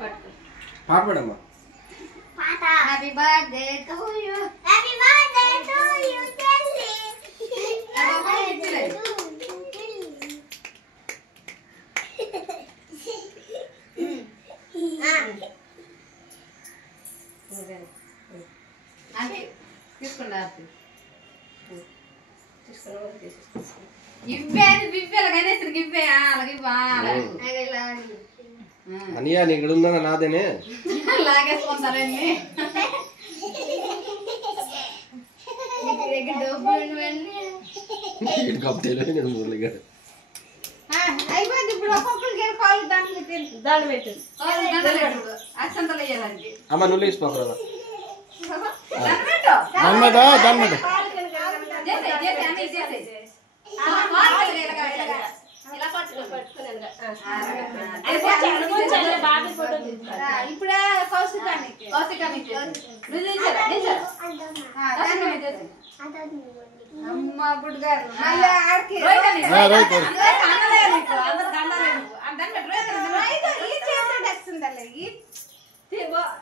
పాట పాడమ్మా. Happy birthday to you, happy birthday to you చెల్లి. తీసుకున్నారు అనియా నీ ఇక్కడ ఉందా నాదేనే లాగేసుకుంటారండి. అయిపోయింది ఇప్పుడు ఒక్కొక్కరికి కాలు దండ పెట్టు అక్షంతలు వేయాలండి. అమ్మ నువ్వు లేచిపోకరా ఇప్పుడే కౌశికానికి అమ్మ గుడ్ గారు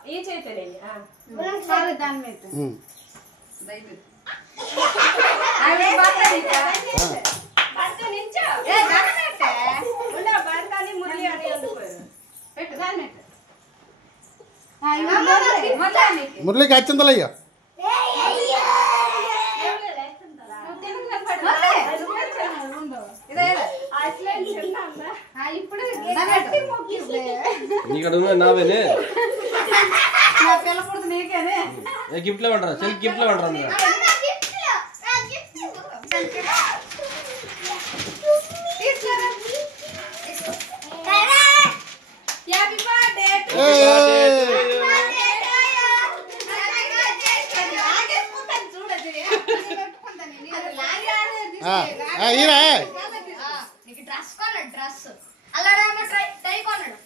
ఈ చేతులే దాని మీద మురళికి అచ్చంతలయ్యా నావేనే నీకేనే గిఫ్ట్ లో ఉంటారా చెల్లి గిఫ్ట్ లో ఉంటారా డ్రెస్ అలా టై కొన్నాడు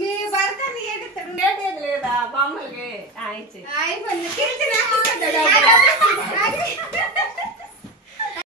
మీ భర్త లేదా బొమ్మలకి అయిపోయింది